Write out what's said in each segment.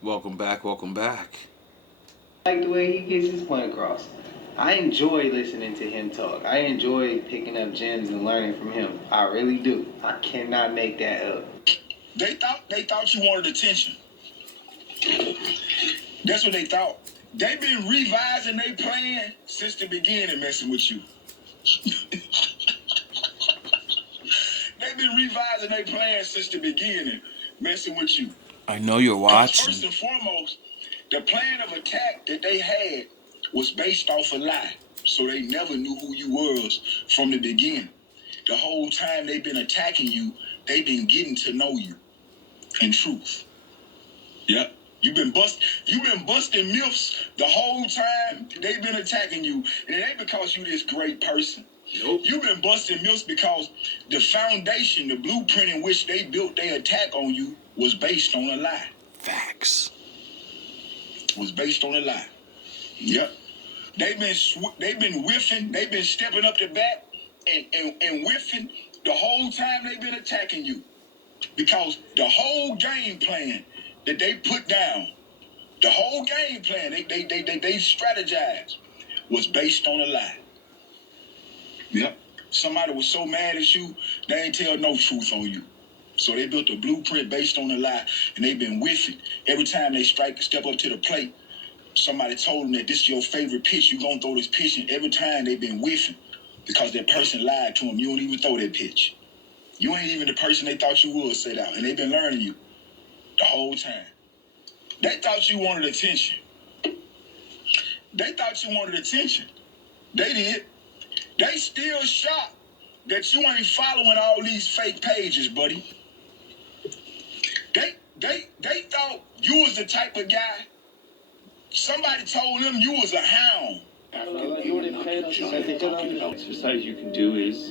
Welcome back, welcome back. I like the way he gets his point across. I enjoy listening to him talk. I enjoy picking up gems and learning from him. I really do. I cannot make that up. They thought you wanted attention. That's what they thought. They've been revising their plan since the beginning, messing with you. They've been revising their plan since the beginning, messing with you. I know you're 'Cause watching. first and foremost, the plan of attack that they had was based off a lie. So they never knew who you was from the beginning. The whole time they've been attacking you, they've been getting to know you. In truth. Yep. You've been busting myths the whole time they've been attacking you. And it ain't because you this great person. Nope. You've been busting myths because the foundation, the blueprint in which they built their attack on you was based on a lie. Facts. Was based on a lie. Yep. They've been whiffing, they've been stepping up the bat and whiffing the whole time they've been attacking you. Because the whole game plan that they put down, the whole game plan they strategized was based on a lie. Yep. Somebody was so mad at you, they ain't tell no truth on you. So they built a blueprint based on a lie, and they've been whiffing. Every time they step up to the plate, somebody told them that this is your favorite pitch, you gonna throw this pitch, and every time they've been whiffing because that person lied to them. You don't even throw that pitch. You ain't even the person they thought you would set out, and they've been learning you the whole time. They thought you wanted attention. They thought you wanted attention. They did. They still shocked that you ain't following all these fake pages, buddy. They thought you was the type of guy. Somebody told them you was a hound. Exercise you can do is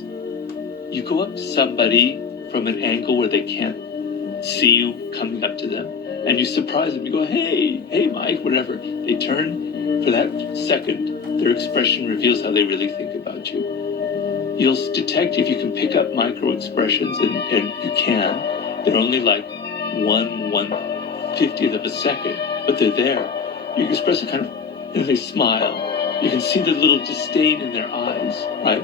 you go up to somebody from an angle where they can't see you coming up to them, and you surprise them. You go, hey, Mike, whatever. They turn for that second. Their expression reveals how they really think about you. You'll detect if you can pick up micro expressions, and you can. They're only like 1/150th of a second, but they're there. You can express a kind of, and they smile. You can see the little disdain in their eyes, right?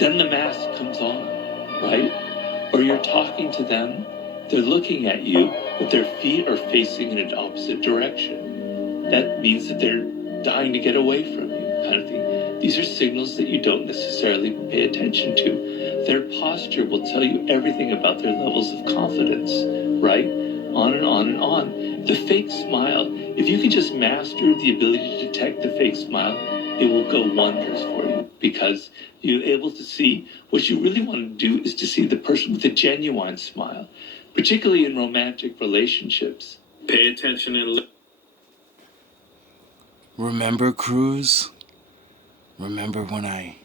Then the mask comes on, right? Or you're talking to them, they're looking at you, but their feet are facing in an opposite direction. That means that they're dying to get away from you, kind of thing. These are signals that you don't necessarily pay attention to. Their posture will tell you everything about their levels of confidence, right? On and on and on. The fake smile, if you can just master the ability to detect the fake smile, it will go wonders for you, because you're able to see what you really want to do is to see the person with a genuine smile, particularly in romantic relationships. Pay attention and Remember, Cruz? Remember when I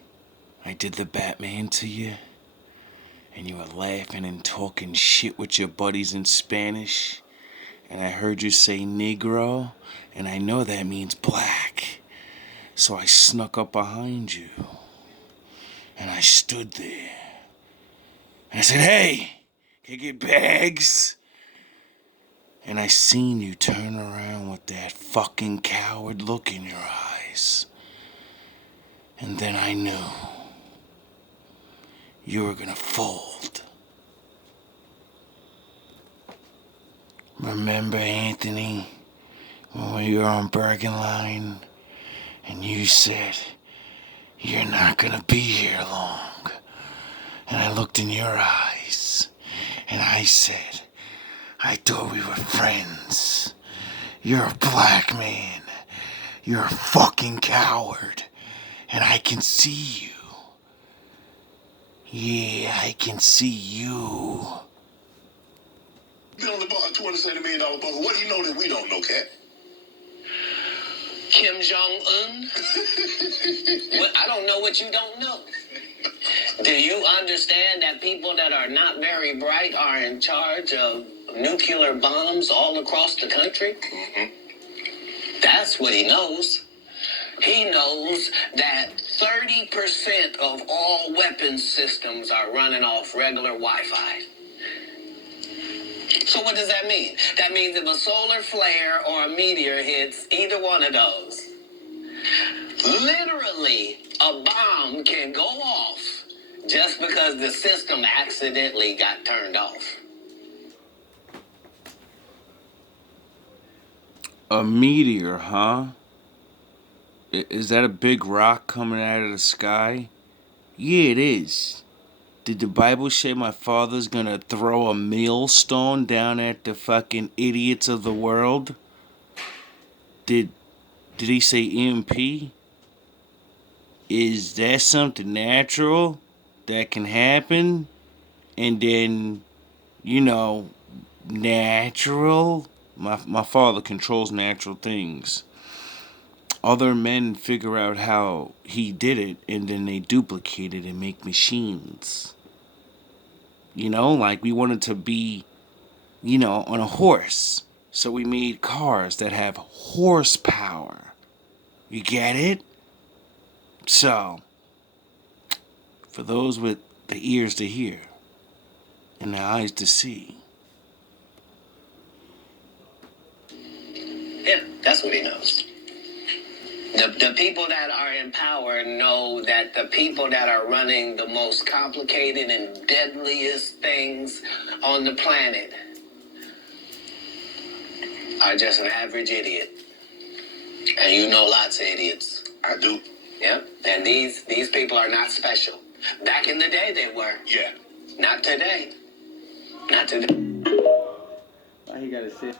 did the Batman to you? And you were laughing and talking shit with your buddies in Spanish? And I heard you say Negro, and I know that means black. So I snuck up behind you. And I stood there. And I said, hey, can I get bags? And I seen you turn around with that fucking coward look in your eyes. And then I knew you were gonna fold. Remember, Anthony, when we were on Bergen Line and you said, you're not gonna be here long. And I looked in your eyes and I said, I thought we were friends. You're a black man. You're a fucking coward. And I can see you. Yeah, I can see you. Been on the bar, $270 million bunker. What do you know that we don't know, Cat? Kim Jong-un? I don't know what you don't know. Do you understand that people that are not very bright are in charge of nuclear bombs all across the country? Mm-hmm. That's what he knows. He knows that 30% of all weapons systems are running off regular Wi-Fi. So what does that mean? That means if a solar flare or a meteor hits either one of those, literally a bomb can go off just because the system accidentally got turned off. A meteor, huh? Is that a big rock coming out of the sky? Yeah, it is. Did the Bible say my father's gonna throw a millstone down at the fucking idiots of the world? Did he say EMP? Is that something natural that can happen? And then, natural? My father controls natural things. Other men figure out how he did it, and then they duplicate it and make machines. Like we wanted to be, on a horse. So we made cars that have horsepower. You get it? So, for those with the ears to hear and the eyes to see. Yeah, that's what he knows. The people that are in power know that the people that are running the most complicated and deadliest things on the planet are just an average idiot. And you know lots of idiots. I do. Yep. And these people are not special. Back in the day they were. Yeah. Not today. Not today. Why he gotta sit?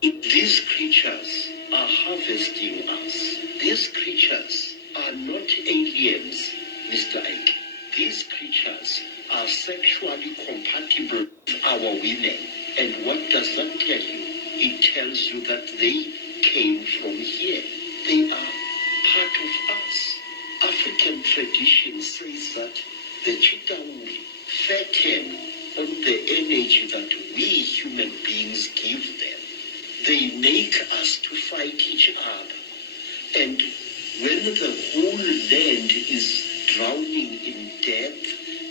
These creatures are harvesting us. These creatures are not aliens, Mr. Ike. These creatures are sexually compatible with our women. And what does that tell you? It tells you that they came from here. They are part of us. African tradition says that the Chitauri fatten on the energy that we human beings give them. They make us to fight each other. And when the whole land is drowning in death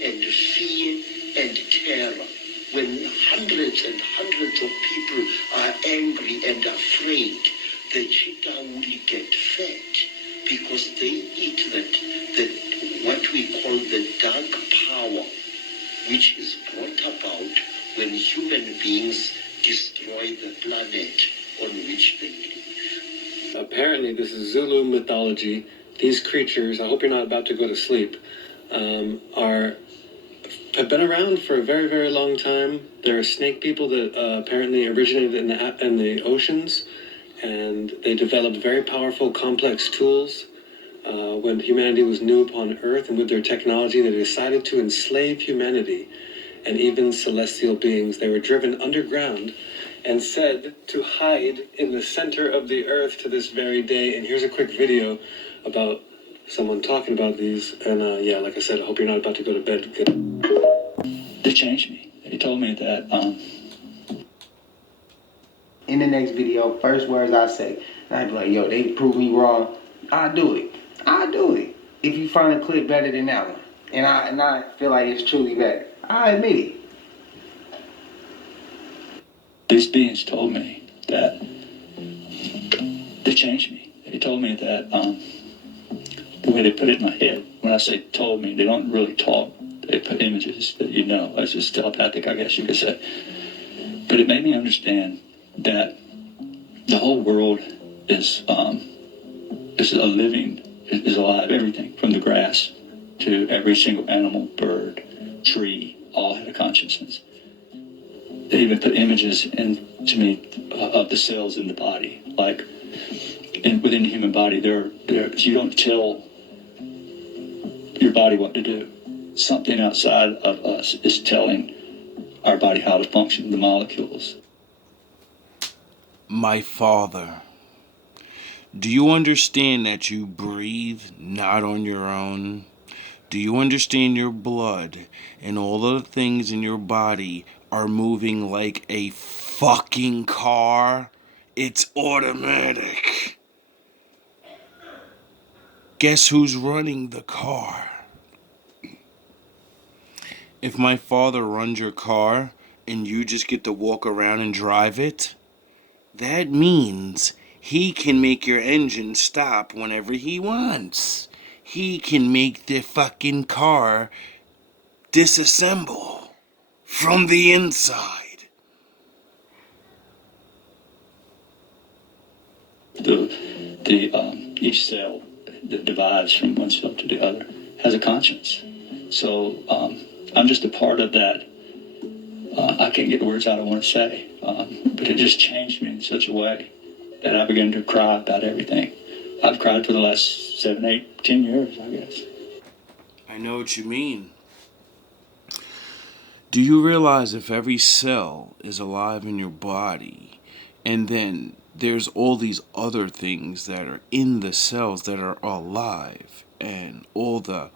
and fear and terror, when hundreds and hundreds of people are angry and afraid, the Chitauri get fat because they eat what we call the dark power, which is brought about when human beings destroy the planet on which they live. Apparently, this is Zulu mythology. These creatures, I hope you're not about to go to sleep, have been around for a very, very long time. There are snake people that apparently originated in the oceans, and they developed very powerful, complex tools. When humanity was new upon Earth, and with their technology, they decided to enslave humanity and even celestial beings. They were driven underground and said to hide in the center of the earth to this very day. And here's a quick video about someone talking about these. And like I said, I hope you're not about to go to bed. They changed me. He told me that, In the next video, first words I say, I'd be like, yo, they proved me wrong. I'll do it. If you find a clip better than that one. And I feel like it's truly better. I admit it. these beings told me that they changed me. He told me that, the way they put it in my head, when I say told me, they don't really talk. They put images that it's just telepathic, I guess you could say. But it made me understand that the whole world is alive. Everything from the grass to every single animal, bird, tree, all had a consciousness. They even put images into me of the cells in the body, like within the human body. You don't tell your body what to do. Something outside of us is telling our body how to function, the molecules. My father, do you understand that you breathe not on your own? Do you understand your blood and all of the things in your body are moving like a fucking car? It's automatic. Guess who's running the car? if my father runs your car and you just get to walk around and drive it, that means he can make your engine stop whenever he wants. He can make the fucking car disassemble from the inside. Each cell that divides from one cell to the other has a conscience. So I'm just a part of that. I can't get the words out I want to say, but it just changed me in such a way that I began to cry about everything. I've cried for the last 7, 8, 10 years, I guess. I know what you mean. Do you realize if every cell is alive in your body, and then there's all these other things that are in the cells that are alive, and all the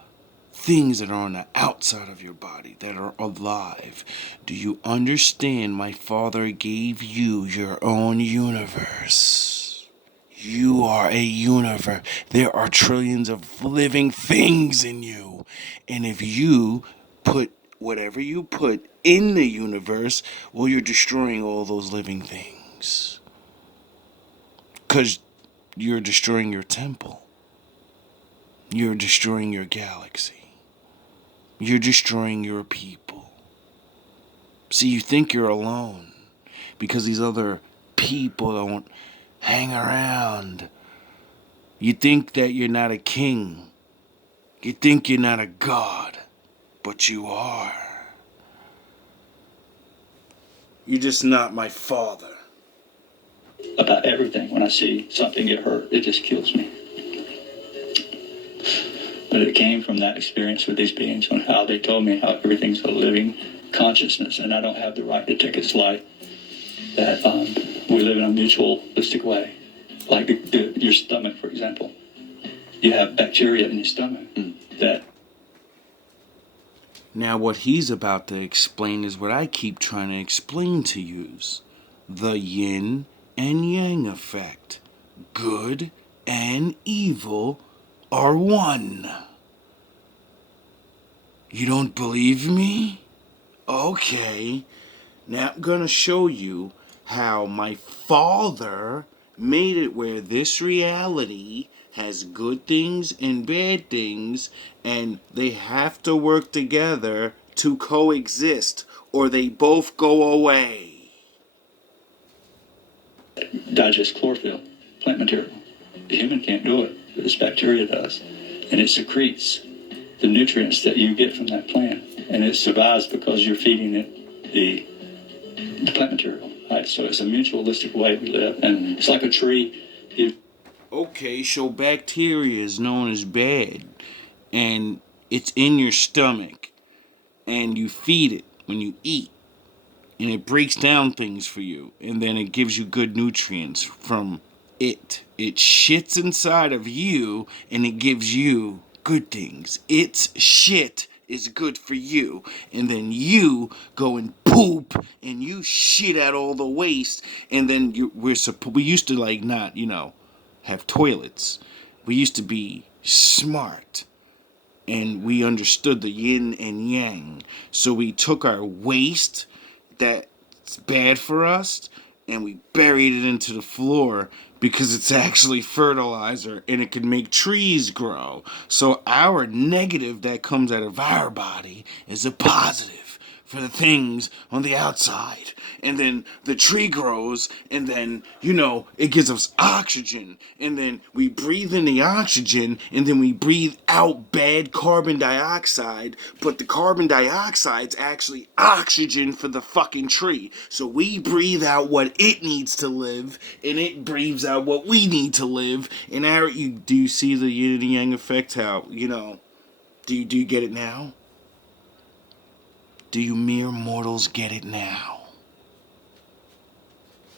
things that are on the outside of your body that are alive? Do you understand my father gave you your own universe? You are a universe. There are trillions of living things in you. And if you put whatever you put in the universe, well, you're destroying all those living things. Because you're destroying your temple. You're destroying your galaxy. You're destroying your people. See, you think you're alone because these other people don't hang around. You think that you're not a king. You think you're not a god. But you are. You're just not my father. About everything. When I see something get hurt, it just kills me. But it came from that experience with these beings on how they told me how everything's a living consciousness and I don't have the right to take its life. That we live in a mutualistic way. Like your stomach, for example. You have bacteria in your stomach that... Now what he's about to explain is what I keep trying to explain to yous. The yin and yang effect. Good and evil are one. You don't believe me? Okay. Now I'm gonna show you how my father made it where this reality has good things and bad things, and they have to work together to coexist, or they both go away. Digest chlorophyll, plant material. The human can't do it, but this bacteria does. And it secretes the nutrients that you get from that plant. And it survives because you're feeding it the plant material. Right? So it's a mutualistic way we live. And it's like a tree. Okay, so bacteria is known as bad, and it's in your stomach, and you feed it when you eat, and it breaks down things for you, and then it gives you good nutrients from it. It shits inside of you, and it gives you good things. Its shit is good for you, and then you go and poop, and you shit out all the waste, and then we used to like not, have toilets. We used to be smart, and we understood the yin and yang. So we took our waste that's bad for us, and we buried it into the floor because it's actually fertilizer and it can make trees grow. So our negative that comes out of our body is a positive for the things on the outside. And then the tree grows, and then, it gives us oxygen. And then we breathe in the oxygen, and then we breathe out bad carbon dioxide. But the carbon dioxide's actually oxygen for the fucking tree. So we breathe out what it needs to live, and it breathes out what we need to live. And do you see the yin and yang effect? How, do you get it now? Do you mere mortals get it now?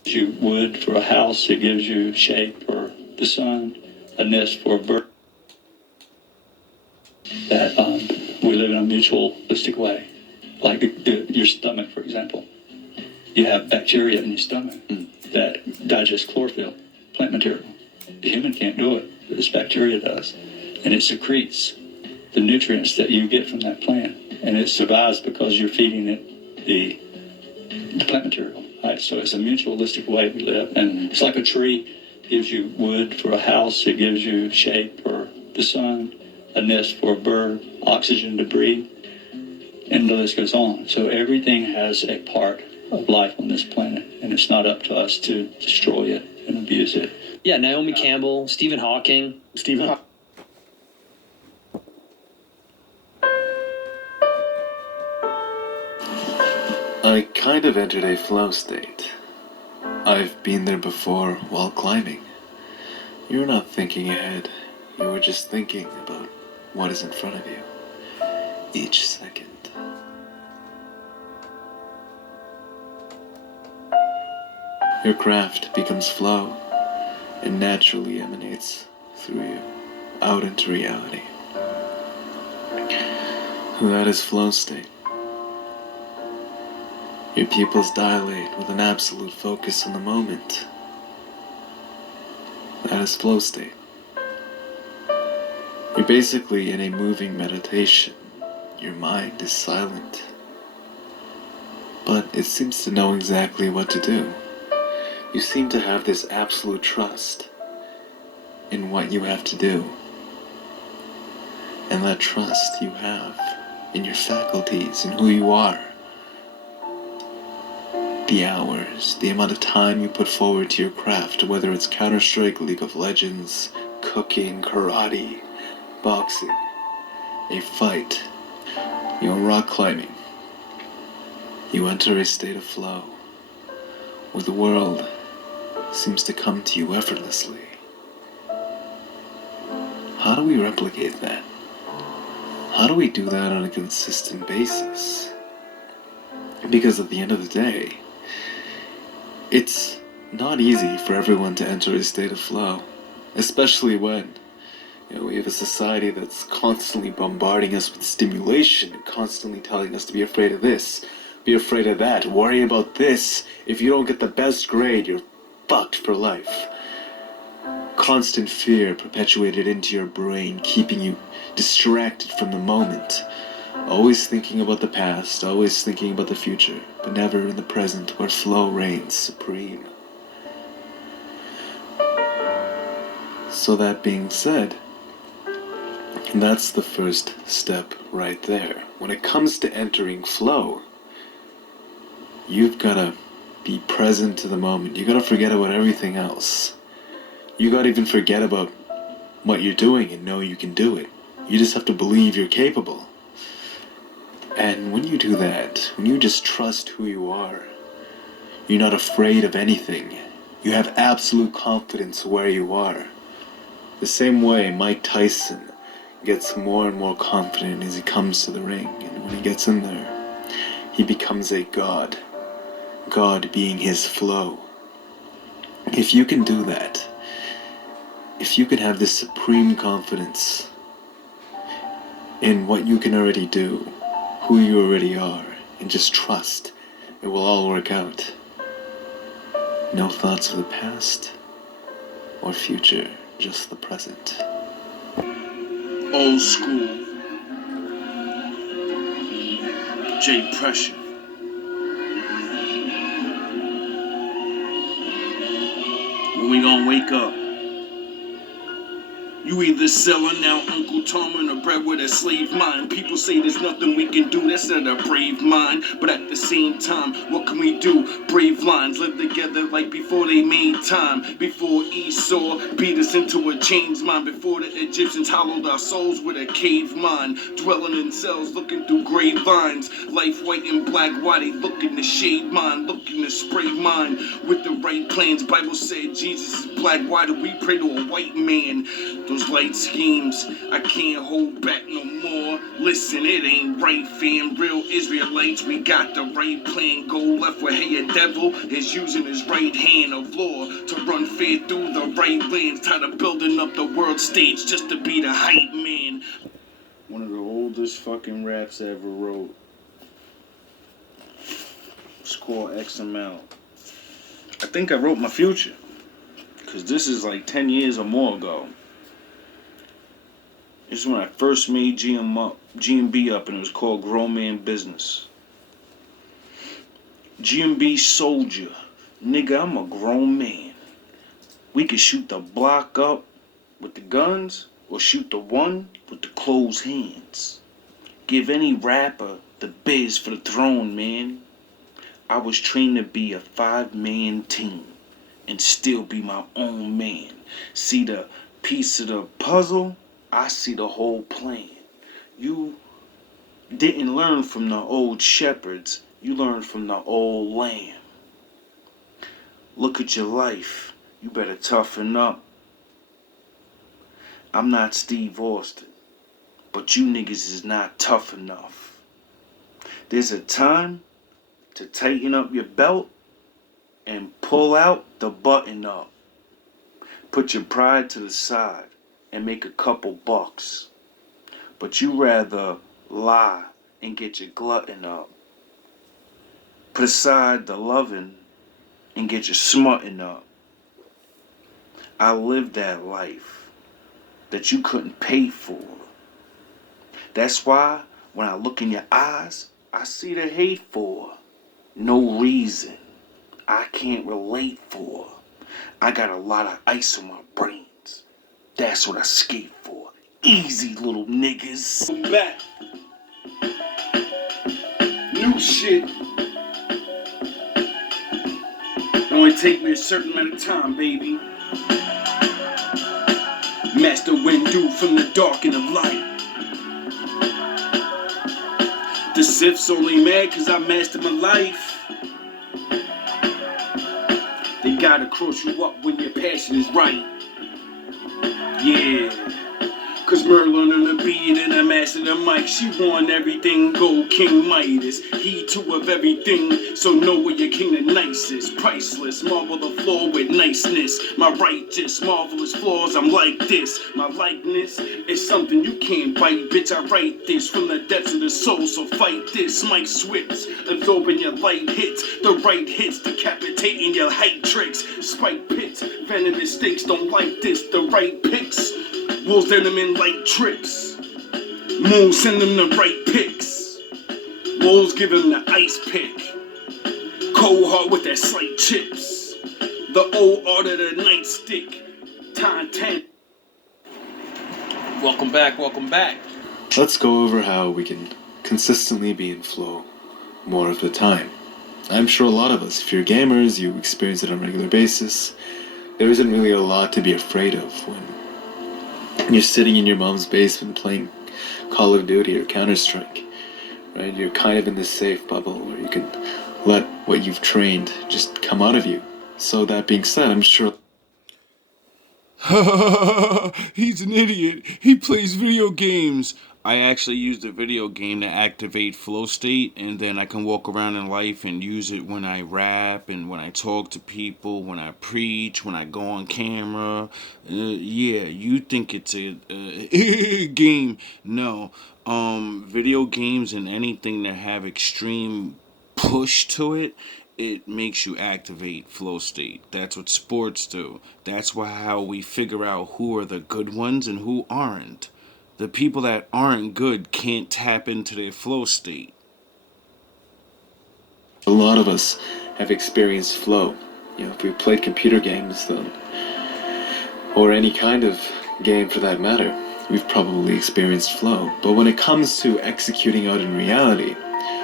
You wood for a house, it gives you shape for the sun, a nest for a bird. That we live in a mutualistic way. Like your stomach, for example. You have bacteria in your stomach that digest chlorophyll, plant material. The human can't do it, but this bacteria does. And it secretes the nutrients that you get from that plant. and it survives because you're feeding it the plant material. Right? So it's a mutualistic way we live, and it's like a tree gives you wood for a house, it gives you shade for the sun, a nest for a bird, oxygen to breathe, and the list goes on. So everything has a part of life on this planet, and it's not up to us to destroy it and abuse it. Yeah, Naomi Campbell, Stephen Hawking. I kind of entered a flow state. I've been there before while climbing. You're not thinking ahead. You were just thinking about what is in front of you. Each second. Your craft becomes flow and naturally emanates through you, out into reality. That is flow state. Your pupils dilate with an absolute focus on the moment. That is flow state. You're basically in a moving meditation. Your mind is silent. But it seems to know exactly what to do. You seem to have this absolute trust in what you have to do. And that trust you have in your faculties, in who you are. The hours, the amount of time you put forward to your craft, whether it's Counter-Strike, League of Legends, cooking, karate, boxing, a fight, rock climbing. You enter a state of flow, where the world seems to come to you effortlessly. How do we replicate that? How do we do that on a consistent basis? Because at the end of the day, it's not easy for everyone to enter a state of flow, especially when we have a society that's constantly bombarding us with stimulation, constantly telling us to be afraid of this, be afraid of that, worry about this. If you don't get the best grade, you're fucked for life. Constant fear perpetuated into your brain, keeping you distracted from the moment. Always thinking about the past, always thinking about the future, but never in the present where flow reigns supreme. So that being said, that's the first step right there. When it comes to entering flow, you've got to be present to the moment. You got to forget about everything else. You got to even forget about what you're doing and know you can do it. You just have to believe you're capable. And when you do that, when you just trust who you are, you're not afraid of anything. You have absolute confidence where you are. The same way Mike Tyson gets more and more confident as he comes to the ring, and when he gets in there, he becomes a god. God being his flow. If you can do that, if you can have this supreme confidence in what you can already do, who you already are, and just trust it will all work out. No thoughts of the past or future, just the present. Old school. J Pressure. When we gonna wake up? You either selling out Uncle Tom in a bread with a slave mind. People say there's nothing we can do, that's not a brave mind. But at the same time, what can we do? Brave lines live together like before they made time. Before Esau beat us into a changed mind. Before the Egyptians hollowed our souls with a cave mind. Dwelling in cells, looking through gray lines. Life white and black, why they looking to shade mine? Looking to spray mine with the right plans. Bible said Jesus is black, why do we pray to a white man? Those light schemes, I can't hold back no more. Listen, it ain't right, fam. Real Israelites, we got the right plan. Go left where hey, a devil is using his right hand of law to run fair through the right lands. Tired of building up the world stage just to be the hype man. One of the oldest fucking raps I ever wrote. It's called XML. I think I wrote my future, because this is like 10 years or more ago. This is when I first made GMB up, and it was called Grown Man Business. GMB Soldier. Nigga, I'm a grown man. We could shoot the block up with the guns, or shoot the one with the closed hands. Give any rapper the biz for the throne, man. I was trained to be a 5-man team and still be my own man. See the piece of the puzzle, I see the whole plan. You didn't learn from the old shepherds, you learned from the old lamb. Look at your life, you better toughen up. I'm not Steve Austin, but you niggas is not tough enough. There's a time to tighten up your belt and pull out the button up. Put your pride to the side and make a couple bucks. But you rather lie and get your glutton up. Put aside the loving and get your smutting up. I lived that life that you couldn't pay for. That's why when I look in your eyes, I see the hate for. No reason. I can't relate for. I got a lot of ice on my brains. That's what I skate for. Easy, little niggas. I'm back. New shit. It only take me a certain amount of time, baby. Master Windu from the dark and the light. The Sith's only mad cause I mastered my life. They gotta cross you up when your passion is right. Yeah. Cause Merlin on the beat and I mastered the mic. She won everything, gold King Midas. He too of everything, so know where your king the nicest. Priceless, marvel the floor with niceness. My righteous, marvelous flaws, I'm like this. My likeness is something you can't bite. Bitch, I write this from the depths of the soul, so fight this. Mike Switz, absorbing your light hits. The right hits, decapitating your height tricks. Spike pits, venomous stakes, don't like this. The right picks. Wolves send them in light trips. Moons send them the right picks. Wolves give them the ice pick. Cold heart with that slight chips. The old art of the nightstick. Time 10. Welcome back, welcome back. Let's go over how we can consistently be in flow more of the time. I'm sure a lot of us, if you're gamers, you experience it on a regular basis. There isn't really a lot to be afraid of when you're sitting in your mom's basement playing Call of Duty or Counter-Strike, right? You're kind of in this safe bubble where you can let what you've trained just come out of you. So that being said, I'm sure... He's an idiot. He plays video games. I actually used a video game to activate flow state, and then I can walk around in life and use it when I rap and when I talk to people, when I preach, when I go on camera. Yeah, you think it's a game. No. Video games and anything that have extreme push to it, it makes you activate flow state. That's what sports do. That's how we figure out who are the good ones and who aren't. The people that aren't good can't tap into their flow state. A lot of us have experienced flow. You know, if we played computer games, then, or any kind of game for that matter, we've probably experienced flow. But when it comes to executing out in reality,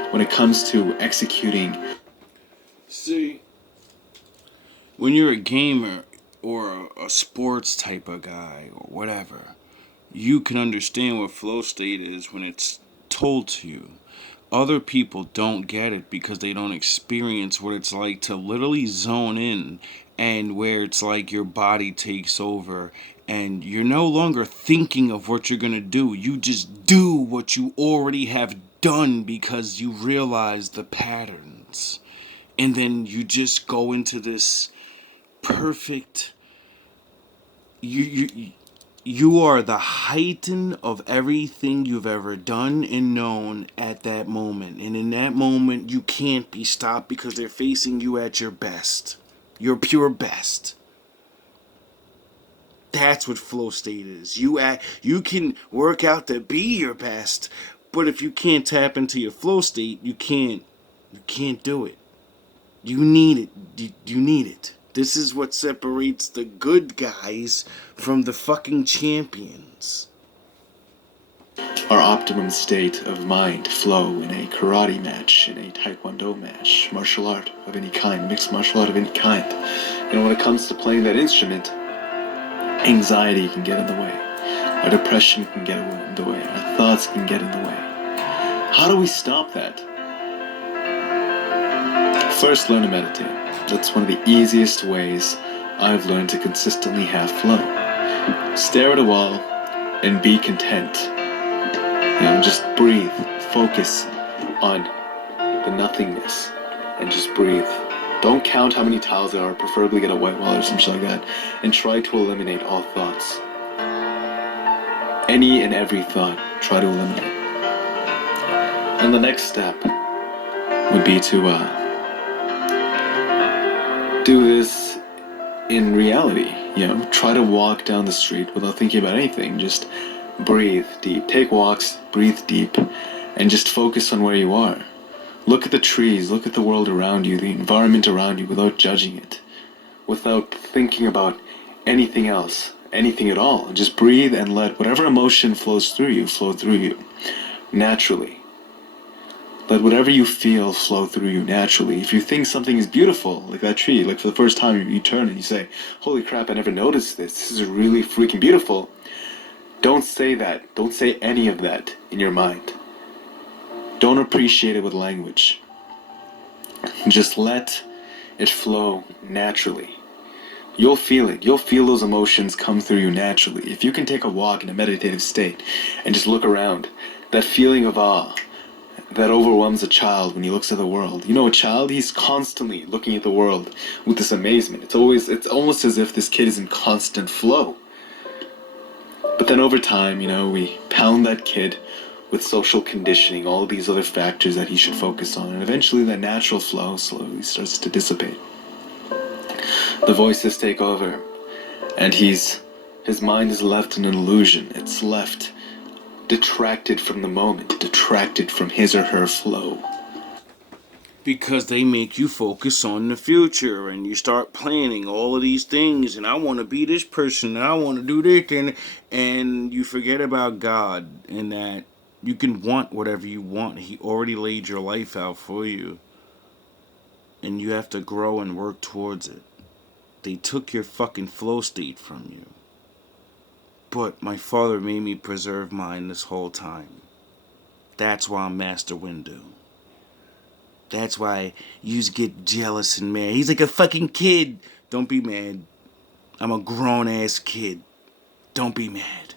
when it comes to executing... See, when you're a gamer or a sports type of guy or whatever, you can understand what flow state is when it's told to you. Other people don't get it because they don't experience what it's like to literally zone in, and where it's like your body takes over and you're no longer thinking of what you're going to do. You just do what you already have done because you realize the patterns. And then you just go into this perfect... You are the heighten of everything you've ever done and known at that moment. And in that moment, you can't be stopped because they're facing you at your best. Your pure best. That's what flow state is. You can work out to be your best, but if you can't tap into your flow state, you can't do it. You need it. You need it. This is what separates the good guys from the fucking champions. Our optimum state of mind, flow, in a karate match, in a taekwondo match, martial art of any kind, mixed martial art of any kind. And when it comes to playing that instrument, anxiety can get in the way. Our depression can get in the way. Our thoughts can get in the way. How do we stop that? First, learn to meditate. That's one of the easiest ways I've learned to consistently have flow. Stare at a wall and be content. Just breathe. Focus on the nothingness and just breathe. Don't count how many tiles there are, preferably get a white wall or something like that, and try to eliminate all thoughts. Any and every thought, try to eliminate. And the next step would be to do this in reality. Try to walk down the street without thinking about anything. Just breathe deep. Take walks, breathe deep, and just focus on where you are. Look at the trees, look at the world around you, the environment around you, without judging it, without thinking about anything else, anything at all. Just breathe and let whatever emotion flows through you, flow through you, naturally. Let whatever you feel flow through you naturally. If you think something is beautiful, like that tree, like for the first time you turn and you say, holy crap, I never noticed this. This is really freaking beautiful. Don't say that. Don't say any of that in your mind. Don't appreciate it with language. Just let it flow naturally. You'll feel it. You'll feel those emotions come through you naturally. If you can take a walk in a meditative state and just look around, that feeling of awe that overwhelms a child when he looks at the world. A child, he's constantly looking at the world with this amazement. It's almost as if this kid is in constant flow. But then over time, we pound that kid with social conditioning, all of these other factors that he should focus on, and eventually that natural flow slowly starts to dissipate. The voices take over, and his mind is left in an illusion. It's left detracted from the moment, detracted from his or her flow. Because they make you focus on the future, and you start planning all of these things, and I want to be this person, and I want to do this, and you forget about God, and that you can want whatever you want. He already laid your life out for you. And you have to grow and work towards it. They took your fucking flow state from you. But my father made me preserve mine this whole time. That's why I'm Master Windu. That's why you get jealous and mad. He's like a fucking kid. Don't be mad. I'm a grown-ass kid. Don't be mad.